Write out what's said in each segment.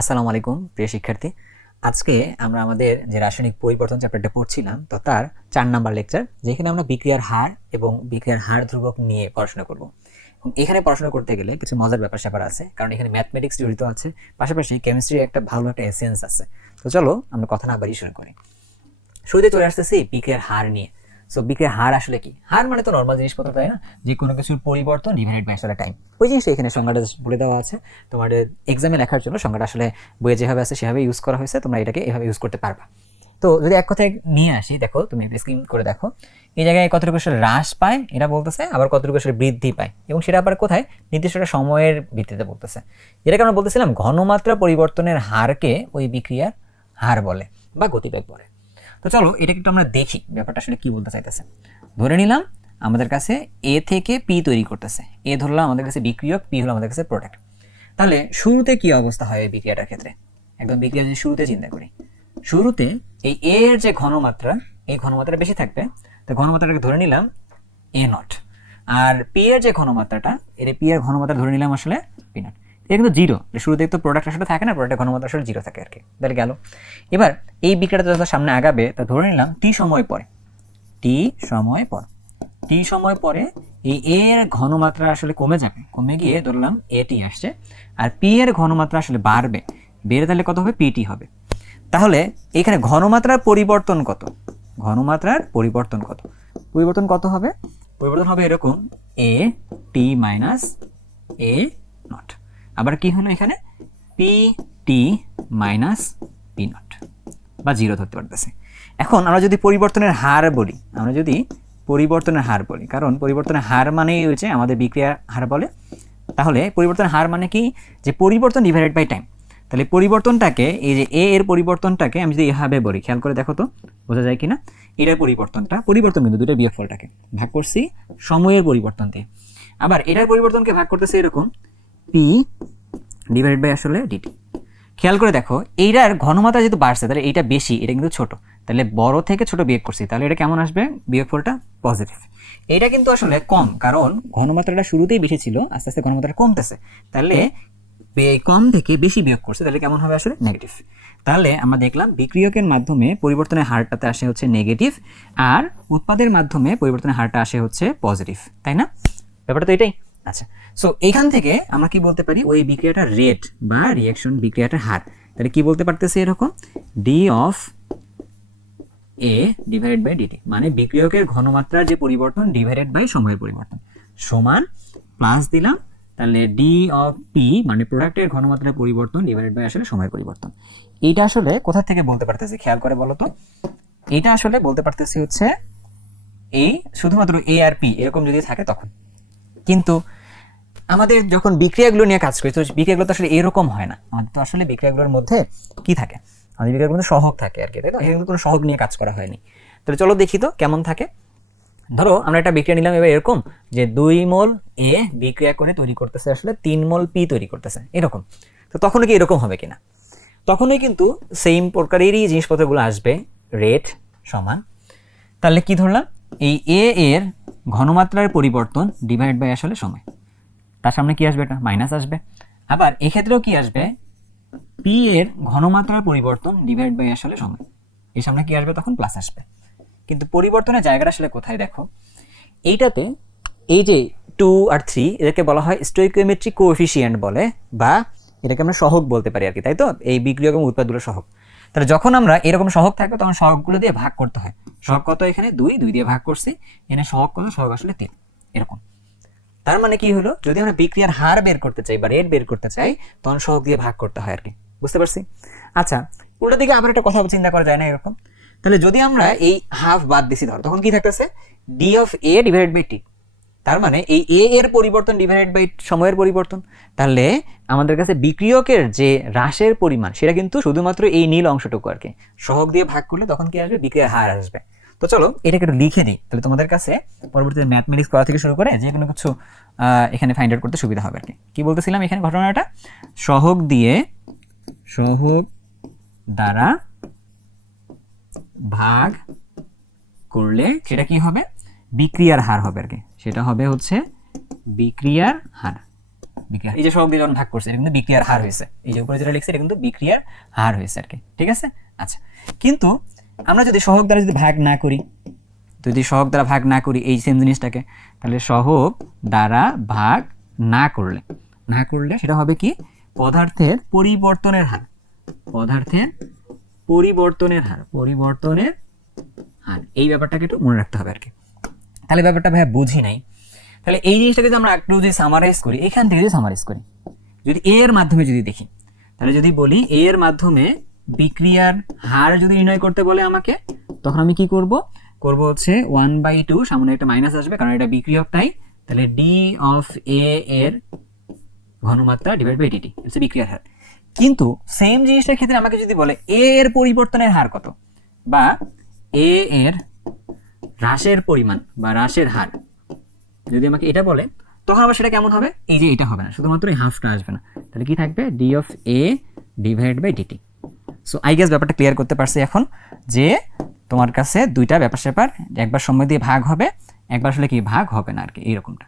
আসসালামু আলাইকুম, প্রিয় শিক্ষার্থী। আজকে আমরা আমাদের যে রাসায়নিক পরিবর্তন চ্যাপ্টারটা পড়ছিলাম, তো তার চার নাম্বার লেকচার, যেখানে আমরা বিক্রিয়ার হার এবং বিক্রিয়ার হার ধ্রুবক নিয়ে পড়াশোনা করব। এবং এখানে পড়াশোনা করতে গেলে কিছু মজার ব্যাপার স্যাপার আছে, কারণ এখানে ম্যাথমেটিক্স জড়িত আছে, পাশাপাশি কেমিস্ট্রির একটা ভালো একটা এসেন্স আছে। তো চলো, আমরা কথা না বাড়িয়ে শুরু করি। শুরুতে চলে আসতেছি বিক্রিয়ার হার নিয়ে। সো বিক্রির হার আসলে কি? হার মানে তো নর্মাল জিনিসপত্র, তাই না? যে কোনো কিছুর পরিবর্তন ডিভাইডেড বাই আসলে টাইম ওই জিনিসটা এখানে সংজ্ঞাটা বলে দেওয়া আছে। তোমাদের এক্সামে লেখার জন্য সংজ্ঞাটা আসলে বইয়ে যেভাবে আছে, সেভাবে ইউজ করা হয়েছে। তোমরা এটাকে এভাবে ইউজ করতে পারবা। তো, যদি এক কথায় নিয়ে আসি, দেখো, তুমি স্ক্রিন করে দেখো। এই জায়গায় কতটুকু আসলে হ্রাস পায়, এটা বলতেছে, আবার কতটুকু আসলে বৃদ্ধি পায়, এবং সেটা আবার কোথায়? নির্দিষ্ট সময়ের ভিত্তিতে বলতেছে। যেটাকে আমরা বলতেছিলাম, ঘনমাত্রা পরিবর্তনের হারকে ওই বিক্রিয়ার হার বলে, বা গতিবেগ বলে। তো চলো, এটা একটু আমরা দেখি ব্যাপারটা আসলে কি বলতে চাইতেছে। ধরে নিলাম, আমাদের কাছে এ থেকে পি তৈরি করতেছে। এ ধরলাম আমাদের কাছে বিক্রিয়ক পি হলো আমাদের কাছে প্রোডাক্ট তাহলে শুরুতে কি অবস্থা হয় এই বিক্রিয়াটার ক্ষেত্রে? একদম বিক্রিয়া যদি শুরুতে চিন্তা করি। শুরুতে এই এ এর যে ঘনমাত্রা, এই ঘনমাত্রা বেশি থাকবে, তো ঘনমাত্রাটাকে ধরে নিলাম এ নট আর পি এর যে ঘনমাত্রাটা এর পি এর ঘনমাত্রা ধরে নিলাম আসলে এটা কিন্তু জিরো শুরুতে তো প্রোডাক্ট আসলে থাকে না প্রোডাক্টের ঘনমাত্রা আসলে জিরো থাকে আর কি। তাহলে গেল। এবার এই বিক্রিয়াটা যত সামনে আগাবে, তা ধরে নিলাম টি সময় পরে। টি সময় পর। টি সময় পরে এই এ এর ঘনমাত্রা আসলে কমে যাবে। কমে গিয়ে ধরলাম এটি আসছে। আর পি এর ঘনমাত্রা আসলে বাড়বে। বেড়ে তাহলে কত হবে? পিটি হবে। তাহলে এখানে ঘনমাত্রার পরিবর্তন কত? ঘনমাত্রার পরিবর্তন কত? পরিবর্তন কত হবে? পরিবর্তন হবে এরকম এ টি মাইনাস এ নট আবার কি হলো এখানে? P T minus P not বা জিরো ধরতে পারতেছে। এখন আমরা যদি পরিবর্তনের হার বলি, আমরা যদি পরিবর্তনের হার বলি, কারণ পরিবর্তনের হার মানেই হচ্ছে আমাদের বিক্রিয়ার হার বলে। তাহলে পরিবর্তনের হার মানে কি? যে পরিবর্তন ডিভাইডেড বাই টাইম তাহলে পরিবর্তনটাকে, এই যে এ এর পরিবর্তনটাকে আমি যদি এভাবে বলি, খেয়াল করে দেখো তো, বোঝা যায় কিনা? এটার পরিবর্তনটা, পরিবর্তন কিন্তু দুটো বিয়োগফলটাকে ভাগ করছি সময়ের পরিবর্তন দিয়ে। আবার এটার পরিবর্তনকে ভাগ করতেছে এরকম পি ডিভাইডেড বাই আসলে ডিটি খেয়াল করে দেখো, এইটার ঘনমাত্রা যেহেতু বাড়ছে, তাহলে এইটা বেশি, এটা কিন্তু ছোট। তাহলে বড় থেকে ছোট বিয়োগ করছি, তাহলে এটা কেমন আসবে? বিয়োগফলটা পজিটিভ এটা কিন্তু আসলে কম, কারণ ঘনমাত্রাটা শুরুতেই বেশি ছিল, আস্তে আস্তে ঘনমাত্রাটা কমতেছে। তাহলে কম থেকে বেশি বিয়োগ করছে, তাহলে কেমন হবে আসলে? নেগেটিভ তাহলে আমরা দেখলাম বিক্রিয়কের মাধ্যমে পরিবর্তনের হারটাতে আসে হচ্ছে নেগেটিভ আর উৎপাদের মাধ্যমে পরিবর্তনের হারটা আসে হচ্ছে পজিটিভ তাই না? ব্যাপারটা তো এটাই। আচ্ছা সো এখান থেকে আমরা কি বলতে পারি? ওই বিক্রিয়াটার রেট বা রিয়াকশন বিক্রিয়াটার হার। তাহলে কি বলতে পারতেছি এরকম? D of A divided by dt মানে বিক্রিয়কের ঘনমাত্রার যে পরিবর্তন ডিভাইডেড বাই সময়ের পরিবর্তন। সমান প্লাস দিলাম, তাহলে ডি অফ পি মানে প্রোডাক্টের ঘনমাত্রার পরিবর্তন ডিভাইডেড বাই আসলে সময়ের পরিবর্তন। এইটা আসলে কোথা থেকে বলতে পারতেছি? খেয়াল করে বলো তো। এইটা আসলে বলতে পারতেছি হচ্ছে এই শুধুমাত্র এ আর পি এরকম যদি থাকে তখন। কিন্তু আমাদের যখন বিক্রিয়াগুলো নিয়ে কাজ করি, তো বিক্রিয়াগুলো তো আসলে এরকম হয় না। আমাদের তো আসলে বিক্রিয়াগুলোর মধ্যে কি থাকে? আমাদের বিক্রিয়াগুলোর মধ্যে থাকে আর কি, তাই তো এখানে কোনো সহগ নিয়ে কাজ করা হয়নি। তাহলে চলো দেখি তো কেমন থাকে। ধরো, আমরা একটা বিক্রিয়া নিলাম, এবার এরকম যে দুই মোল এ বিক্রিয়া করে তৈরি করতেছে আসলে, তিন মোল পি তৈরি করতেছে, এরকম। তো তখন কি এরকম হবে কিনা? তখনই কিন্তু সেম প্রকারেরই জিনিসপত্রগুলো আসবে রেট সমান। তাহলে কি ধরলাম? এই এ এর ঘনমাত্রার পরিবর্তন ডিভাইড বাই আসলে সময়। তার সামনে কি আসবে এটা? মাইনাস আসবে। আবার এক্ষেত্রেও কি আসবে? পি এর ঘনমাত্রার পরিবর্তন ডিভাইড বাই আসলে সময় এর সামনে কি আসবে? তখন প্লাস আসবে। কিন্তু পরিবর্তনের জায়গাটা আসলে কোথায় দেখো? এইটাতে এই যে টু আর থ্রি এদেরকে বলা হয় স্টোইকোমেট্রিক কোএফিসিয়েন্ট বলে, বা এটাকে আমরা সহগ বলতে পারি আর কি তাই তো? এই বিক্রিয়ক এবং উৎপাদগুলো সহগ। তাহলে যখন আমরা এরকম সহগ থাকবে, তখন সহগগুলো দিয়ে ভাগ করতে হয়। সহগ কত এখানে? দুই দুই দিয়ে ভাগ করছি। এখানে সহগ কত? সহগ আসলে তিন। এরকম। তার মানে কি হলো? যদি আমরা বিক্রিয়ার হার বের করতে চাই বা রেট বের করতে চাই তখন সহগ দিয়ে ভাগ করতে হয় আর কি বুঝতে পারছি? আচ্ছা উল্টো দিকে আবার একটা কথা চিন্তা করা যায় না এরকম। তাহলে যদি আমরা এই হাফ বাদ দিছি ধর তখন কি থাকতেছে? D of A divided by T তার মানে এই এ এর পরিবর্তন ডিভাইডেড বাই সময়ের পরিবর্তন। তাহলে আমাদের কাছে বিক্রিয়কের যে হ্রাসের পরিমাণ সেটা কিন্তু শুধুমাত্র এই নীল অংশটুকু আর কি সহগ দিয়ে ভাগ করলে তখন কি আসবে? বিক্রিয়ার হার আসবে। তো চলো, এটাকে একটু লিখে দিই তাহলে তোমাদের কাছে পরবর্তীতে ম্যাথমেটিক্স করা থেকে শুরু করে যে কোনো কিছু এখানে ফাইন্ড আউট করতে সুবিধা হবে আর কি কি বলতেছিলাম এখানে ঘটনাটা? সহগ দিয়ে, সহগ দ্বারা ভাগ করলে সেটা কি হবে? বিক্রিয়ার হার হবে আর কি সেটা হবে হচ্ছে বিক্রিয়ার হার। এই যে সহগ দিয়ে যখন ভাগ করছে, এটা কিন্তু বিক্রিয়ার হার হয়েছে। এই যে উপরে যেটা লিখছে, এটা কিন্তু বিক্রিয়ার হার হয়েছে আর কি ঠিক আছে? আচ্ছা। কিন্তু আমরা যদি সহগ দ্বারা যদি ভাগ না করি, যদি সহগ দ্বারা ভাগ না করি এই সেম জিনিসটাকে, তাহলে সহগ দ্বারা ভাগ না করলে না করলে সেটা হবে কি? পদার্থের পরিবর্তনের হার। পদার্থের পরিবর্তনের হার পরিবর্তনের হার। এই ব্যাপারটাকে একটু মনে রাখতে হবে আর কি। তাহলে ব্যাপারটা ভাইয়া বুঝি নাই। তাহলে এই জিনিসটাকে যদি আমরা একটু যদি সামারাইজ করি, এখান থেকে যদি সামারাইজ করি, যদি এর মাধ্যমে যদি দেখি, তাহলে যদি বলি এর মাধ্যমে বিক্রিয়ার হার যদি নির্ণয় করতে বলে আমাকে, তখন আমি কি করব? করব হচ্ছে ওয়ান বাই টু সামনে একটা মাইনাস আসবে, কারণ এটা বিক্রিয়ক তাই। তাহলে ডি অফ এ এর ঘনমাত্রা ডিভাইড বাই ডিটি হচ্ছে বিক্রিয়ার হার। কিন্তু সেম জিনিসটার ক্ষেত্রে আমাকে যদি বলে এ এর পরিবর্তনের হার কত, বা এ এর হ্রাসের পরিমাণ, বা হ্রাসের হার, যদি আমাকে এটা বলে, তখন আবার সেটা কেমন হবে? এই যে এটা হবে না, শুধুমাত্র এই হাফটা আসবে না। তাহলে কি থাকবে? D of A divide by dt so I guess ব্যাপারটা ক্লিয়ার করতে পারছি এখন যে তোমার কাছে দুইটা ব্যাপার স্যাপার, একবার সময় দিয়ে ভাগ হবে, একবার আসলে কি ভাগ হবে না আর কি এইরকমটা।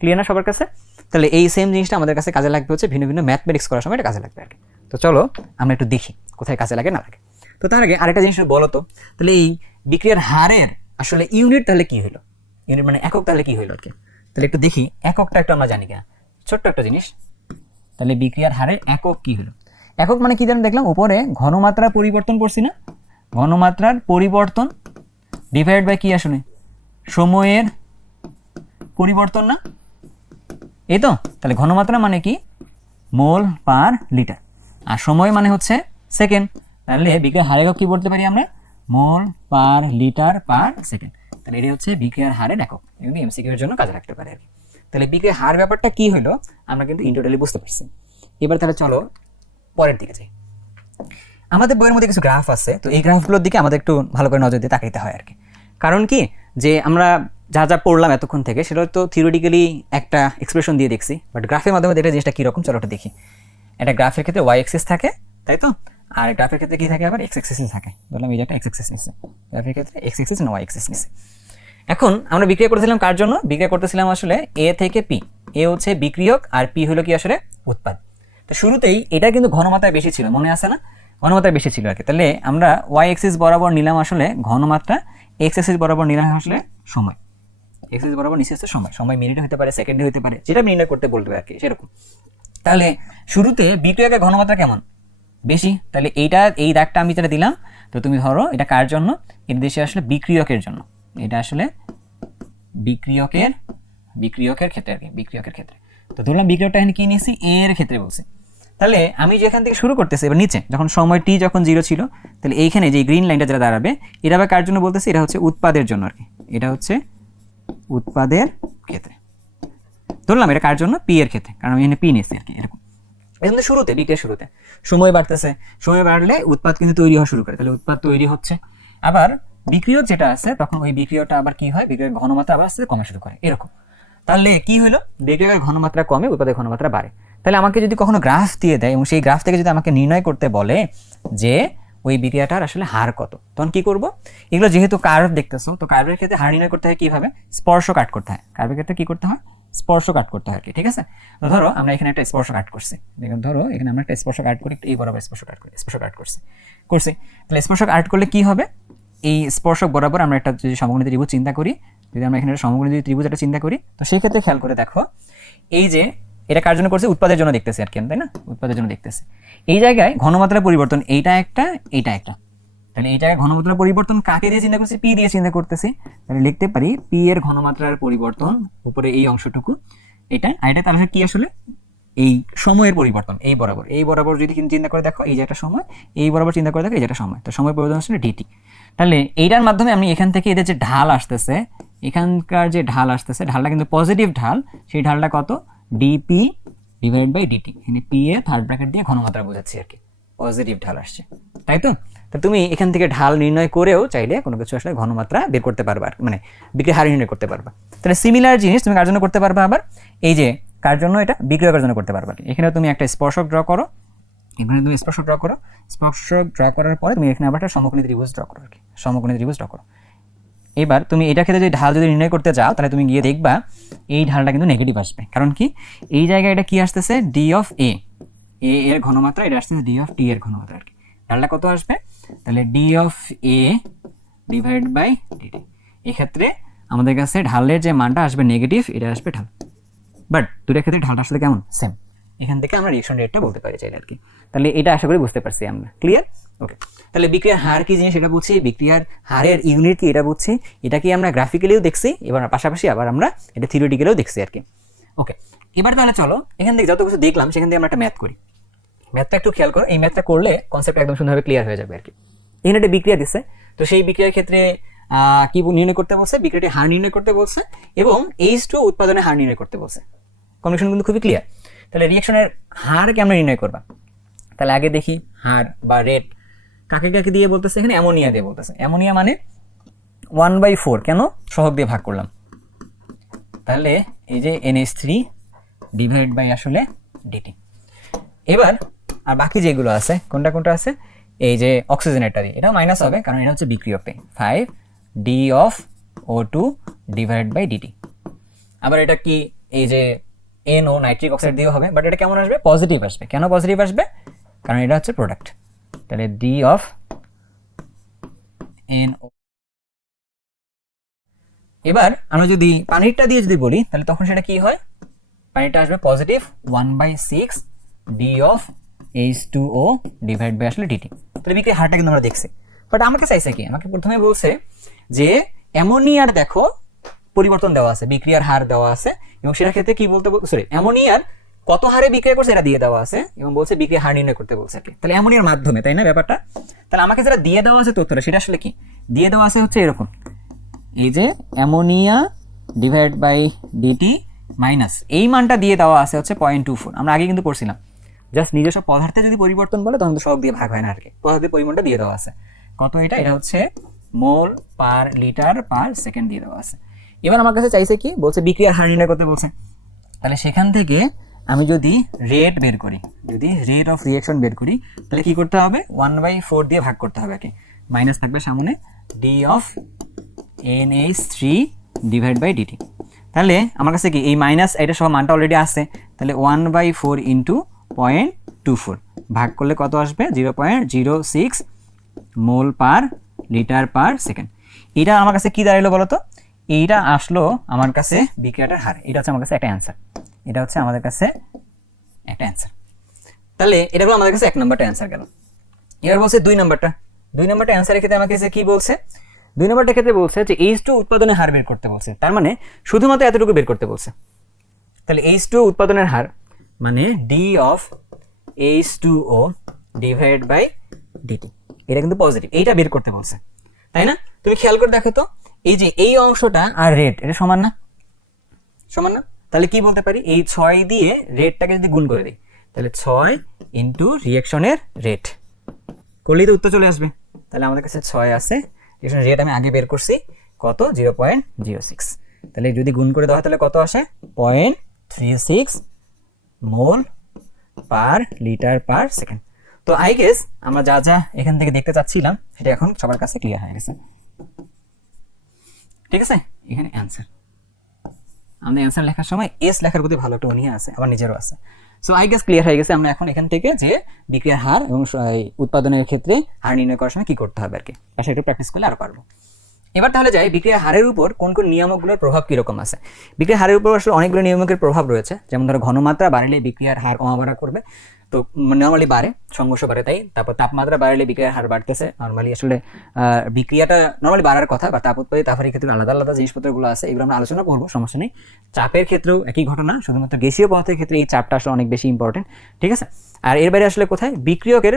ক্লিয়ার না সবার কাছে? তাহলে এই সেম জিনিসটা আমাদের কাছে কাজে লাগবে হচ্ছে ভিন্ন ভিন্ন ম্যাথমেটিক্স করার সময় এটা কাজে লাগবে আর কি তো চলো, আমরা একটু দেখি কোথায় কাজে লাগে, না লাগে। তো তার আগে আরেকটা জিনিস বলো তো, তাহলে এই বিক্রিয়ার হারের আসলে ইউনিট তাহলে কি হলো ইউনিট মানে একক তাহলে কি হলো আর কি তাহলে একটু দেখি, এককটা একটু আমরা জানি কিনা। ছোট্ট একটা জিনিস, তাহলে বিক্রিয়ার হারে একক কি হলো একক মানে কি জানি দেখলাম? উপরে ঘনমাত্রার পরিবর্তন করছি না? ঘনমাত্রার পরিবর্তন ডিভাইড বাই কি আসলে? সময়ের পরিবর্তন না? এই তো? তাহলে ঘনমাত্রা মানে কি? মোল পার লিটার। আর সময় মানে হচ্ছে সেকেন্ড তাহলে বিক্রিয়ার হার কি বলতে পারি আমরা? Mole per litre per second তাহলে এটা হচ্ছে বিক্রিয়ার হারের একক। কিন্তু এমসিকিউ এর জন্য কাজে রাখতে পারে আর কি। তাহলে বিক্রিয়ার হার ব্যাপারটা কি হলো? আমরা কিন্তু ইন্টোটালি বুঝতে পারছি। এবার তাহলে চলো পরের দিকে যাই। আমাদের বইয়ের মধ্যে কিছু গ্রাফ আছে, তো এই গ্রাফগুলোর দিকে আমাদের একটু ভালো করে নজর দিয়ে তাকাইতে হয় আর কি কারণ কি? যে আমরা যা যা পড়লাম এতক্ষণ থেকে, সেটা তো থিওরিটিক্যালি একটা এক্সপ্রেশন দিয়ে দেখছি বাট গ্রাফের মাধ্যমে দেখলে জিনিসটা কীরকম, চলো ওটা দেখি। একটা গ্রাফের ক্ষেত্রে ওয়াই এক্সিস থাকে, তাই তো? আর গ্রাফের ক্ষেত্রে কি থাকে আবার? এক্স এক্সিস থাকে। বললাম এই একটা এক্স এক্সিস নিচ্ছে গ্রাফের ক্ষেত্রে এক্স এক্সিস না ওয়াই এক্সিস নিচ্ছে এখন আমরা বিক্রিয়া করতেছিলাম কার জন্য? বিক্রিয়া করতেছিলাম আসলে এ থেকে পি এ হচ্ছে বিক্রিয়ক আর পি হলো কি আসলে উৎপাদ। তো শুরুতেই এটা কিন্তু ঘনমাত্রায় বেশি ছিল, মনে আছে না? ঘনমাত্রায় বেশি ছিল আর কি তাহলে আমরা ওয়াই এক্সিস বরাবর নিলাম আসলে ঘনমাত্রা এক্স এক্সিস বরাবর নিলাম আসলে সময়। এক্সিস বরাবর নিচে সময়। সময় মিনিটে হতে পারে, সেকেন্ডে হতে পারে, যেটা নির্ণয় করতে বলবে আর কি, সেরকম। তাহলে শুরুতে বিক্রিয়কের ঘনমাত্রা কেমন? বেশি? তাহলে এইটা, এই দাগটা আমি যেটা দিলাম, তো তুমি ধরো এটা কার জন্য? এটা দেশে আসলে বিক্রিয়কের জন্য। এটা আসলে বিক্রিয়কের বিক্রিয়কের ক্ষেত্রে আর কি বিক্রিয়কের ক্ষেত্রে। তো ধরলাম বিক্রিয়কটা এখানে কি নিয়েছি? এর ক্ষেত্রে বলছি। তাহলে আমি যেখান থেকে শুরু করতেছি, এবার নিচে, যখন সময় টি যখন জিরো ছিল, তাহলে এইখানে যে গ্রিন লাইনটা যেটা দাঁড়াবে, এটা আবার কার জন্য বলতেছি? এটা হচ্ছে উৎপাদের জন্য আর কি। এটা হচ্ছে উৎপাদের ক্ষেত্রে। ধরলাম এটা কার জন্য? পি এর ক্ষেত্রে, কারণ আমি এখানে পি নিয়েছি আর কি, এরকম। কিন্তু শুরুতে বিক্রিয়া শুরুতে। সময় বাড়তেছে, সময় বাড়লে উৎপাদ কিন্তু তৈরি হওয়া শুরু করে। তাহলে উৎপাদ তৈরি হচ্ছে। আবার বিক্রিয়ক যেটা আছে, তখন ওই বিক্রিয়টা আবার কি হয়? বিক্রিয়ক ঘনমাত্রা আবার আস্তে কমে শুরু করে, এরকম। তাহলে কি হলো বিক্রিয়কের ঘনমাত্রা কমে, উৎপাদের ঘনমাত্রা বাড়ে। তাহলে আমাকে যদি কখনো গ্রাফ দিয়ে দেয় এবং সেই গ্রাফ থেকে যদি আমাকে নির্ণয় করতে বলে যে ওই বিক্রিয়াটার আসলে হার কত, তখন কি করব? এগুলো যেহেতু কার্ভ দেখতেছো, তো কার্ভের ক্ষেত্রে হার নির্ণয় করতে হয় কীভাবে? স্পর্শ কাট করতে হয়। কার্ভের ক্ষেত্রে কি করতে হয়? স্পর্শ কাট করতে হয় আর কি, ঠিক আছে? ধরো আমরা এখানে একটা স্পর্শ কাট করছি। দেখুন, ধরো এখানে আমরা একটা স্পর্শ কাট করি এই বরাবর স্পর্শ কাট করি, স্পর্শ কাট করছি করছি। তাহলে স্পর্শ কাট করলে কি হবে? এই স্পর্শক বরাবর আমরা একটা যদি সমগ্র ত্রিভুজ চিন্তা করি, যদি আমরা এখানে সমগ্র ত্রিভুজ একটা চিন্তা করি, তো সেই ক্ষেত্রে খেয়াল করে দেখো, এই যে এটা কার জন্য করছে? উৎপাদের জন্য দেখতেছে আর কি, তাই না? উৎপাদের জন্য দেখতেছে। এই জায়গায় ঘনমাত্রার পরিবর্তন, এইটা একটা এইটা একটা। তাহলে এই জায়গায় ঘনমাত্রার পরিবর্তন কাকে দিয়ে চিন্তা করছি? পি দিয়ে চিন্তা করতেছি। তাহলে লিখতে পারি পি এর ঘনমাত্রার পরিবর্তন উপরে এই অংশটুকু, এটা, আর এটা তাহলে কি আসলে? এই সময়ের পরিবর্তন, এই বরাবর। এই বরাবর যদি চিন্তা করে দেখো, এই যে একটা সময়, এই বরাবর চিন্তা করে দেখো, এই যে একটা সময়। তো সময় পরিবর্তন আসলে ডিটি তাহলে এইটার মাধ্যমে আমি এখান থেকে এদের যে ঢাল আসতেছে, এখানকার যে ঢাল আসতেছে, ঢালটা কিন্তু পজিটিভ ঢাল, সেই ঢালটা কত? ডিপি ডিভাইড বাই ডিটি এখানে পি এ থার্ড ব্র্যাকেট দিয়ে ঘনমাত্রা বোঝাচ্ছি আর কি। পজিটিভ ঢাল আসছে, তাই তো? তা তুমি এখান থেকে ঢাল নির্ণয় করেও চাইলে কোনো কিছু আসলে ঘনমাত্রা বের করতে পারবা মানে বিক্রি হার নির্ণয় করতে পারবা। তাহলে সিমিলার জিনিস তুমি কার জন্য করতে পারবা আবার? এই যে কার জন্য এটা? বিক্রয়কের জন্য করতে পারবা। এখানে তুমি একটা স্পর্শক ড্র করো, এখানে তুমি স্পর্শক ড্র করো। স্পর্শক ড্র করার পরে তুমি এখানে আবার একটা সমকোণী ত্রিভুজ ড্র করো আর কি। সমকোণী ত্রিভুজ ড্র করো। এবার তুমি এটা ক্ষেত্রে যদি ঢাল যদি নির্ণয় করতে যাও তাহলে তুমি গিয়ে দেখবা এই ঢালটা কিন্তু নেগেটিভ আসবে। কারণ কি? এই জায়গায় এটা কি আসতেছে? ডি অফ এ এ এর ঘনমাত্রা, এটা আসতেছে ডি অফ টি এর ঘনমাত্রা আর কি। ঢালটা কত আসবে? তাহলে D of A divide by dt এক্ষেত্রে আমাদের কাছে ঢালের যে মানটা আসবে নেগেটিভ এটা আসবে ঢাল। বাট দুটার ক্ষেত্রে ঢালটা আসলে কেমন? সেম এখান থেকে আমরা রিয়েকশন রেটটা বলতে পারি চাইলে আর কি। তাহলে এটা আশা করি বুঝতে পারছি আমরা। ক্লিয়ার ওকে তাহলে বিক্রিয়ার হার কি জিনিস এটা বুঝছি বিক্রিয়ার হারের ইউনিট কি এটা বুঝছি এটা কি আমরা গ্রাফিক্যালিও দেখছি? এবার পাশাপাশি আবার আমরা এটা থিওরিটিক্যালিও দেখছি আর কি। ওকে এবার তাহলে চলো, এখান থেকে যত কিছু দেখলাম, সেখান থেকে আমরা একটা ম্যাথ করি। ম্যাথটা একটু খেয়াল করো, এই ম্যাথটা করলে কনসেপ্ট একদম সুন্দরভাবে ক্লিয়ার হয়ে যাবে আর কি। এখানে একটা বিক্রিয়া দিচ্ছে তো সেই বিক্রিয়ার ক্ষেত্রে কি নির্ণয় করতে বলছে? বিক্রিয়াটি হার নির্ণয় করতে বলছে এবং এইচ টু উৎপাদনের হার নির্ণয় করতে বলছে। কন্ডিশন কিন্তু খুবই ক্লিয়ার তাহলে রিয়াকশনের হার কেমন নির্ণয় করবা? তাহলে আগে দেখি হার বা রেট কাকে কাকে দিয়ে বলতেছে? এখানে অ্যামোনিয়া দিয়ে বলতেছে। অ্যামোনিয়া মানে ওয়ান বাই ফোর কেন? সহগ দিয়ে ভাগ করলাম। তাহলে এই যে এনএস থ্রি ডিভাইড বাই আসলে ডিটি এবার আর বাকি যেগুলো আছে, কোনটা কোনটা আছে? এই যে অক্সিজেনেরটা দিয়ে এটা মাইনাস হবে, কারণ এটা হচ্ছে বিক্রিয়কে five D of O two divide by dt আবার এটা কি এই যে এন ও নাইট্রিক অক্সাইড দিয়েও হবে বাট এটা কেমন আসবে? পজিটিভ আসবে। কেন পজিটিভ আসবে? কারণ এটা হচ্ছে প্রোডাক্ট তাহলে ডি অফ এন ও এবার আমরা যদি পানিরটা দিয়ে যদি বলি তাহলে তখন সেটা কি হয়? পানিটা আসবে positive one by six D of H two O divide by আসলে ডিটি তাহলে বিক্রি হারটা কিন্তু আমরা দেখছি। বাট আমাকে চাইছে কি? আমাকে প্রথমে বলছে যে অ্যামোনিয়ার দেখো পরিবর্তন দেওয়া আছে, বিক্রিয়ার হার দেওয়া আছে এবং সেটার ক্ষেত্রে কি বলতে সরি অ্যামোনিয়ার কত হারে বিক্রিয়া করছে এটা দিয়ে দেওয়া আছে এবং বলছে বিক্রিয়া হার নির্ণয় করতে বলছে কি। তাহলে অ্যামোনিয়ার মাধ্যমে, তাই না ব্যাপারটা? তাহলে আমাকে যেটা দিয়ে দেওয়া আছে তথ্যটা, সেটা আসলে কি? দিয়ে দেওয়া আছে হচ্ছে এরকম। এই যে ammonia divide by dt minus এই মানটা দিয়ে দেওয়া আছে হচ্ছে পয়েন্ট টু ফোর আমরা আগে কিন্তু পড়ছিলাম। জাস্ট নিজস্ব পদার্থে যদি পরিবর্তন বলে, তখন তো সব দিয়ে ভাগ হয় না আর কি পদার্থের পরিমাণটা দিয়ে দেওয়া আছে। কত এটা? এটা হচ্ছে mole per litre per second দিয়ে দেওয়া আছে। এবার আমার কাছে চাইছে কি? বলছে বিক্রিয়ার হার নির্ণয় করতে বলছে। তাহলে সেখান থেকে আমি যদি রেট বের করি, যদি রেট অফ রিয়েকশন বের করি, তাহলে কি করতে হবে? ওয়ান বাই ফোর দিয়ে ভাগ করতে হবে কি মাইনাস থাকবে সামনে D of N H three divide by dt তাহলে আমার কাছে কি? এই মাইনাস এটা সব মানটা অলরেডি আছে তাহলে one by four into point two four ভাগ করলে কত আসবে? Zero point zero six mole per litre per second এটা আমার কাছে কি দাঁড়াল বলো তো এইটা আসলো আমার কাছে বিক্রিয়াটার হার। এটা হচ্ছে আমার কাছে একটা অ্যান্সার এটা হচ্ছে আমাদের কাছে একটা অ্যান্সার তাহলে এটা হলো আমাদের কাছে এক নম্বরটা অ্যান্সার গেল। এবার বলছে দুই নম্বরটা দুই নম্বরটা অ্যান্সারের ক্ষেত্রে আমাকে যে কি বলছে? দুই নম্বরটা ক্ষেত্রে বলছে যে এইচ টু উৎপাদনের হার বের করতে বলছে। তার মানে শুধুমাত্র এতটুকু বের করতে বলছে। তাহলে এইচ টু উৎপাদনের হার মানে D of H two O divide by dt এটা কিন্তু পজিটিভ এইটা বের করতে বলছে। তাই না? তুমি খেয়াল করে দেখো তো। এই যে এই অংশটা আর রেট এটা সমান না? সমান না? তাহলে কি বলতে পারি? এই ছয় দিয়ে রেটটাকে যদি গুণ করে দিই, তাহলে ছয় ইন্টু রিয়েকশনের রেট করলেই তো উত্তর চলে আসবে। তাহলে আমাদের কাছে ছয় আছে। রিয়েকশনের রেট আমি আগে বের করছি। কত? জিরো পয়েন্ট জিরো সিক্স তাহলে যদি গুণ করে দেওয়া হয়, তাহলে কত আসে? Point three six mole per litre per second তো আই গেস আমরা যা যা এখান থেকে দেখতে চাচ্ছিলাম, সেটা এখন সবার কাছে ক্লিয়ার হয়ে গেছে। ঠিক আছে? এখানে অ্যান্সার আমাদের অ্যান্সার লেখার সময় এস লেখার প্রতি ভালো একটা টোনই আছে আমার নিজেরও আছে সো আই গেস ক্লিয়ার হয়ে গেছে, আমরা এখন এখান থেকে যে বিক্রিয়ার হার এবং উৎপাদনের ক্ষেত্রে হার নির্ণয় করার সময় কি করতে হবে আর কি পাশে একটু প্র্যাকটিস করলে আরও পারব। এবার তাহলে যাই, বিক্রিয়ার হারের উপর কোন কোন নিয়ামকগুলোর প্রভাব কীরকম আছে? বিক্রিয়ার হারের উপর আসলে অনেকগুলো নিয়ামকের প্রভাব রয়েছে। যেমন ধরো, ঘনমাত্রা বাড়লে বিক্রিয়ার হার কমাবাড়া করবে। তো নর্মালি বাড়ে, সংঘর্ষ বাড়ে তাই? তারপর তাপমাত্রা বাড়লে বিক্রিয়ার হার বাড়তেছে। নর্মালি আসলে বিক্রিয়াটা নর্মালি বাড়ার কথা, বা তাপ উৎপাদিত তাপের ক্ষেত্রে আলাদা আলাদা জিনিসপত্রগুলো আছে, এগুলো আমরা আলোচনা করব, সমস্যা নেই। চাপের ক্ষেত্রেও একই ঘটনা, শুধুমাত্র গ্যাসীয় পদার্থের ক্ষেত্রে এই চাপটা আসলে অনেক বেশি ইম্পর্টেন্ট ঠিক আছে? আর এর বাইরে আসলে কোথায়? বিক্রিয়কের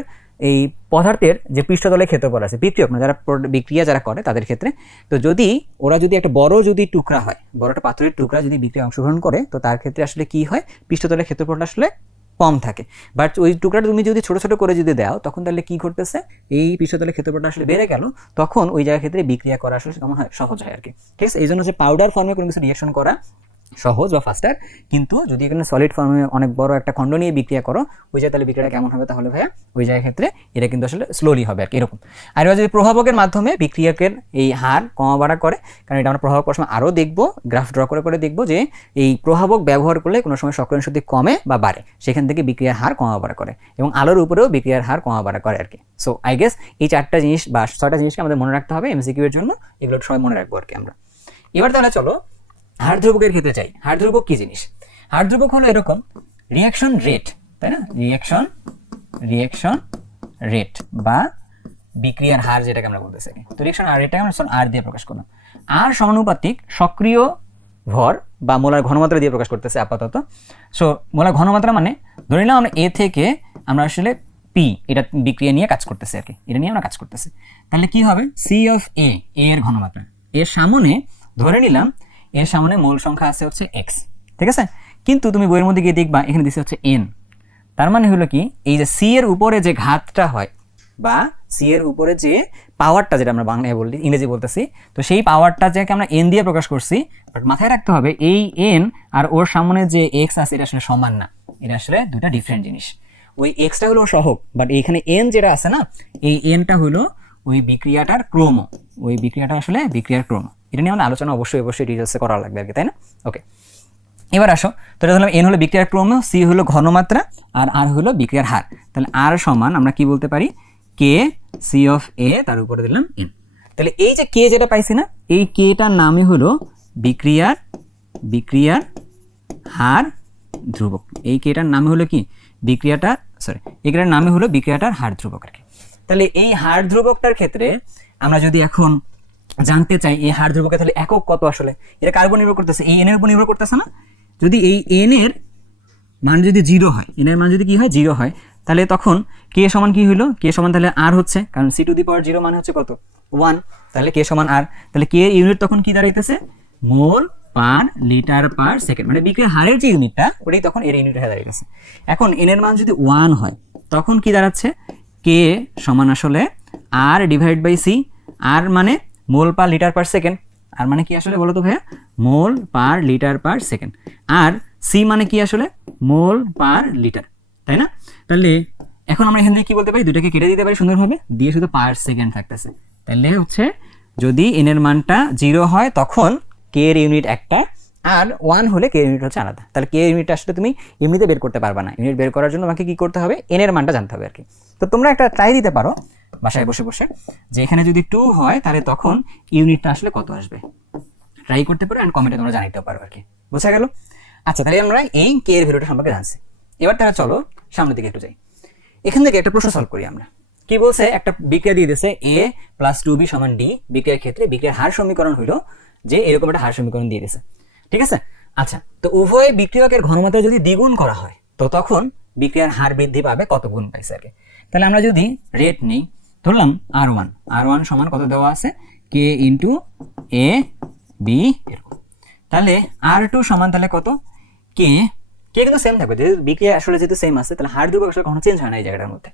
এই পদার্থের যে পৃষ্ঠতলের ক্ষেত্রফল আছে, বিক্রিয়ক না, যারা বিক্রিয়া যারা করে তাদের ক্ষেত্রে, তো যদি ওরা যদি একটা বড় যদি টুকরা হয়, বড় একটা পাথরের টুকরা যদি বিক্রিয়া অংশগ্রহণ করে, তো তার ক্ষেত্রে আসলে কি হয়? পৃষ্ঠতলের ক্ষেত্রফলটা আসলে কম থাকে। বাট ওই টুকরাটা তুমি যদি ছোটো ছোটো করে যদি দাও, তখন তাহলে কী ঘটতেছে? এই পৃষ্ঠতলের ক্ষেত্রফলটা আসলে বেড়ে গেল, তখন ওই জায়গার ক্ষেত্রে বিক্রিয়া করা আসলে কেমন হয়, সহজ হয় আর কি। ঠিক আছে? এই জন্য হচ্ছে পাউডার ফর্মে কোনো কিছু রিয়েকশন করা সহজ বা ফাস্টার কিন্তু যদি এখানে সলিড ফর্মে অনেক বড় একটা খণ্ড নিয়ে বিক্রিয়া করো ওই জায়গায় তাহলে বিক্রিয়াটা কেমন হবে? তাহলে ভাইয়া ওই জায়গার ক্ষেত্রে এটা কিন্তু আসলে স্লোলি হবে আর কি এরকম। আর এবার যদি প্রভাবকের মাধ্যমে বিক্রিয়কের এই হার কমা বাড়া করে কারণ এটা আমরা প্রভাবক প্রশ্ন আরও দেখব গ্রাফ ড্র করে করে দেখব যে এই প্রভাবক ব্যবহার করলে কোনো সময় সক্রিয় শক্তি কমে বা বাড়ে সেখান থেকে বিক্রিয়ার হার কমা বাড়া করে এবং আলোর উপরেও বিক্রিয়ার হার কমা বাড়া করে আর কি সো আই গেস এই চারটা জিনিস বা ছয়টা জিনিসকে আমাদের মনে রাখতে হবে এমসিকিউ এর জন্য এগুলো সবাই মনে রাখব আর কি আমরা। এবার তাহলে চলো হার ধ্রুবকের ক্ষেত্রে চাই হার ধ্রুবক কি জিনিস? হার ধ্রুবক হলো এরকম রিয়াকশন রেট তাই না? রিয়াকশন রিয়াকশন রেট বা বিক্রিয়ার হার যেটাকে আমরা বলতেছি তো রিয়াকশন হার রেটটাকে আমরা আর দিয়ে প্রকাশ করলাম। আর সমানুপাতিক, সক্রিয় ভর বা মোলার ঘনমাত্রা দিয়ে প্রকাশ করতেছে আপাতত। সো মোলার ঘনমাত্রা মানে ধরে নিলাম আমরা এ থেকে আমরা আসলে পি এটা বিক্রিয়া নিয়ে কাজ করতেছে আর কি। এটা নিয়ে আমরা কাজ করতেছি। তাহলে কি হবে? সি অফ এ এর ঘনমাত্রা। এর সামনে ধরে নিলাম এর সামনে মূল সংখ্যা আছে হচ্ছে এক্স ঠিক আছে? কিন্তু তুমি বইয়ের মধ্যে গিয়ে দেখবা, এখানে দিচ্ছে হচ্ছে এন তার মানে হলো কি, এই যে সি এর উপরে যে ঘাতটা হয়, বা সি এর উপরে যে পাওয়ারটা যেটা আমরা বাংলায় বলি, ইংরেজি বলতেছি, তো সেই পাওয়ারটা যেকে আমরা এন দিয়ে প্রকাশ করছি বাট মাথায় রাখতে হবে, এই এন আর ওর সামনে যে এক্স আছে, এটা আসলে সমান না। এটা আসলে দুটা ডিফারেন্ট জিনিস। ওই এক্সটা হলো সহক বাট এইখানে এন যেটা আছে না, এই এনটা হলো ওই বিক্রিয়াটার ক্রম। ওই বিক্রিয়াটা আসলে বিক্রিয়ার ক্রম। এটা নিয়ে আমাদের আলোচনা অবশ্যই অবশ্যই ডিটেলসে করা লাগবে আর কি, তাই না? ওকে এবার আসো তো এটা ধরলাম এন হলো বিক্রিয়ার ক্রম সি হলো ঘনমাত্রা, আর আর হলো বিক্রিয়ার হার। তাহলে আর সমান আমরা কি বলতে পারি? কে সি অফ এ তার উপরে দিলাম এন তাহলে এই যে কে যেটা পাইছি না, এই কেটার নামই হলো বিক্রিয়ার বিক্রিয়ার হার ধ্রুবক। এই কেটার নামে হলো কি? বিক্রিয়াটা সরি এটার নামে হলো বিক্রিয়াটার হার ধ্রুবক আর কি। তাহলে এই হার ধ্রুবকটার ক্ষেত্রে আমরা যদি এখন জানতে চাই এই হার ধ্রুবকের তাহলে একক কত আসলে? এটা কার উপর নির্ভর করতেছে? এই এনের উপর নির্ভর করতেছে না? যদি এই এন এর মান যদি জিরো হয় এন এর মান যদি কি হয়? জিরো হয়, তাহলে তখন কে সমান কি হলো কে সমান তাহলে আর হচ্ছে, কারণ C to the power zero মানে হচ্ছে কত? ওয়ান তাহলে কে সমান আর তাহলে কে এর ইউনিট তখন কি দাঁড়াইতেছে? Mole per litre per second. মানে বিক্রিয়ার হারের যে ইউনিটটা ওটাই তখন এর ইউনিট হয়ে দাঁড়িয়েছে এখন এন এর মান যদি ওয়ান হয়, তখন কি দাঁড়াচ্ছে? কে সমান আসলে R divide by C R মানে mole per litre per second. R মানে কি আসলে বলো তো ভাইয়া? Mole per litre per second. আর সি মানে কি আসলে? মোল পার লিটার, তাই না? তাহলে এখন আমরা এখান থেকে কি বলতে পারি? দুটাকে কেটে দিতে পারি সুন্দরভাবে। দিয়ে শুধু পার সেকেন্ড থাকতেছে। তাহলে হচ্ছে যদি এন এর মানটা জিরো হয়, তখন কে এর ইউনিট একটা, আর ওয়ান হলে কে ইউনিট হচ্ছে আলাদা। তাহলে কে ইউনিট আসলে তুমি এমনিতে বের করতে পারবা না। ইউনিট বের করার জন্য আমাকে কি করতে হবে? এন এর মানটা জানতে হবে আর কি। তো তোমরা একটা ট্রাই দিতে পারো। বাসায় বসে বসে। যে এখানে যদি টু হয়, তাহলে তখন ইউনিটটা আসলে কত আসবে? ট্রাই করতে পারো অ্যান্ড কমেন্টে তোমরা জানাতে পারো আর কি বোঝা গেল? আচ্ছা তাহলে আমরা এই কে এর ভ্যালুটা সম্পর্কে জানছি। এবার তারা চলো সামনের দিকে একটু যাই। এখান থেকে একটা প্রশ্ন সলভ করি আমরা। কি বলছে? একটা বিক্রিয়া দিয়ে দিয়েছে এ প্লাস টু বি সমান ডি বিক্রিয়ার ক্ষেত্রে বিক্রিয়ার হার সমীকরণ হইল যে এরকম একটা হার সমীকরণ দিয়ে দিয়েছে। ঠিক আছে? আচ্ছা তো উভয় বিক্রিয়কের ঘনমাত্রা যদি দ্বিগুণ করা হয়, তো তখন বিক্রিয়ার হার বৃদ্ধি পাবে কত গুণ পাইছে আর তাহলে আমরা যদি রেট নেই ধরলাম আর ওয়ান আর ওয়ান সমান কত দেওয়া আছে? কে ইন্টু এ বি তাহলে আর টু সমান তাহলে কত? কে কে কিন্তু সেম থাকবে। যেহেতু কে আসলে যেহেতু সেম আছে, তাহলে হার ধ্রুবক আসলে কখনো চেঞ্জ হয় না এই জায়গাটার মধ্যে।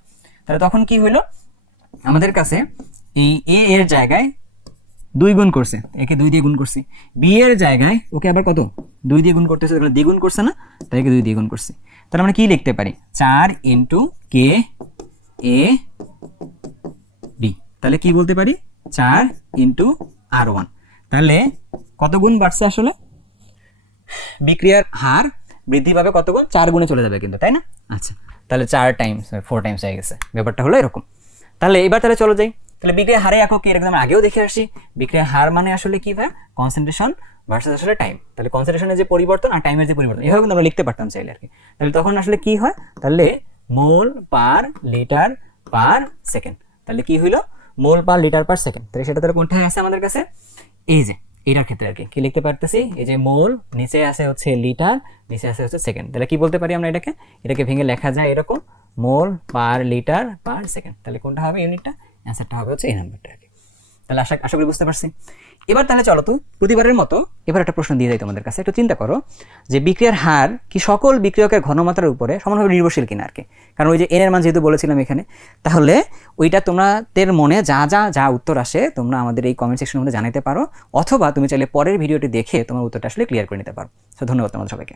তাহলে তখন কি হলো আমাদের কাছে এই এ এর জায়গায় দুই গুণ করছে। একে দুই দিয়ে গুণ করছি। বি এর জায়গায় ওকে আবার কত? দুই দিয়ে গুণ করতেছে, তাহলে দ্বিগুণ করছে না? তাই একে দুই দিয়ে গুণ করছি। তাহলে আমরা কি লিখতে পারি? চার ইন্টু কে এ বি তাহলে কি বলতে পারি? চার ইন্টু আর ওয়ান তাহলে কত গুণ বাড়ছে আসলে? বিক্রিয়ার হার বৃদ্ধি পাবে কত গুণ? চার গুণে চলে যাবে কিন্তু, তাই না? আচ্ছা তাহলে চার টাইমস ফোর টাইমস হয়ে গেছে। ব্যাপারটা হলো এরকম। তাহলে এবার তাহলে চলো যাই। তাহলে বিক্রিয়া হারে একক এরকম আগেও দেখে আসি। বিক্রিয়া হার মানে আসলে কি ভাই কনসেন্ট্রেশন ভার্সেস আসলে টাইম তাহলে কনসেন্ট্রেশনের যে পরিবর্তন আর টাইমের যে পরিবর্তন, এভাবে কিন্তু আমরা লিখতে পারতাম চাইলে আর কি। তাহলে তখন আসলে কি হয়? তাহলে mole per litre per second. তাহলে কি হইল? Mole per litre per second. তাহলে সেটা তাহলে কোনটা আছে আমাদের কাছে? এই যে, এটার ক্ষেত্রে আর কি লিখতে পারতেছি? এই যে মোল, নিচে আছে হচ্ছে লিটার, নিচে আছে হচ্ছে সেকেন্ড। তাহলে কি বলতে পারি আমরা এটাকে? এটাকে ভেঙে লেখা যায় এরকম, mole per litre per second. তাহলে কোনটা হবে ইউনিটটা? অ্যান্সারটা হবে হচ্ছে এই নাম্বারটা আর কি। তাহলে আশা আশা করি বুঝতে পারছি। এবার তাহলে চলো তো, প্রতিবারের মতো এবার একটা প্রশ্ন দিয়ে যাই তোমাদের কাছে। একটু চিন্তা করো যে বিক্রিয়ার হার কি সকল বিক্রিয়কের ঘনমাত্রার উপরে সমানভাবে নির্ভরশীল কিনা আর কি? কারণ ওই যে এনের মান যেহেতু বলেছিলাম এখানে, তাহলে ওইটা তোমাদের মনে যা যা যা উত্তর আসে তোমরা আমাদের এই কমেন্ট সেকশনের মধ্যে জানাতে পারো, অথবা তুমি চাইলে পরের ভিডিওটি দেখে তোমার উত্তরটা আসলে ক্লিয়ার করে নিতে পারো। তো ধন্যবাদ তোমাদের সবাইকে।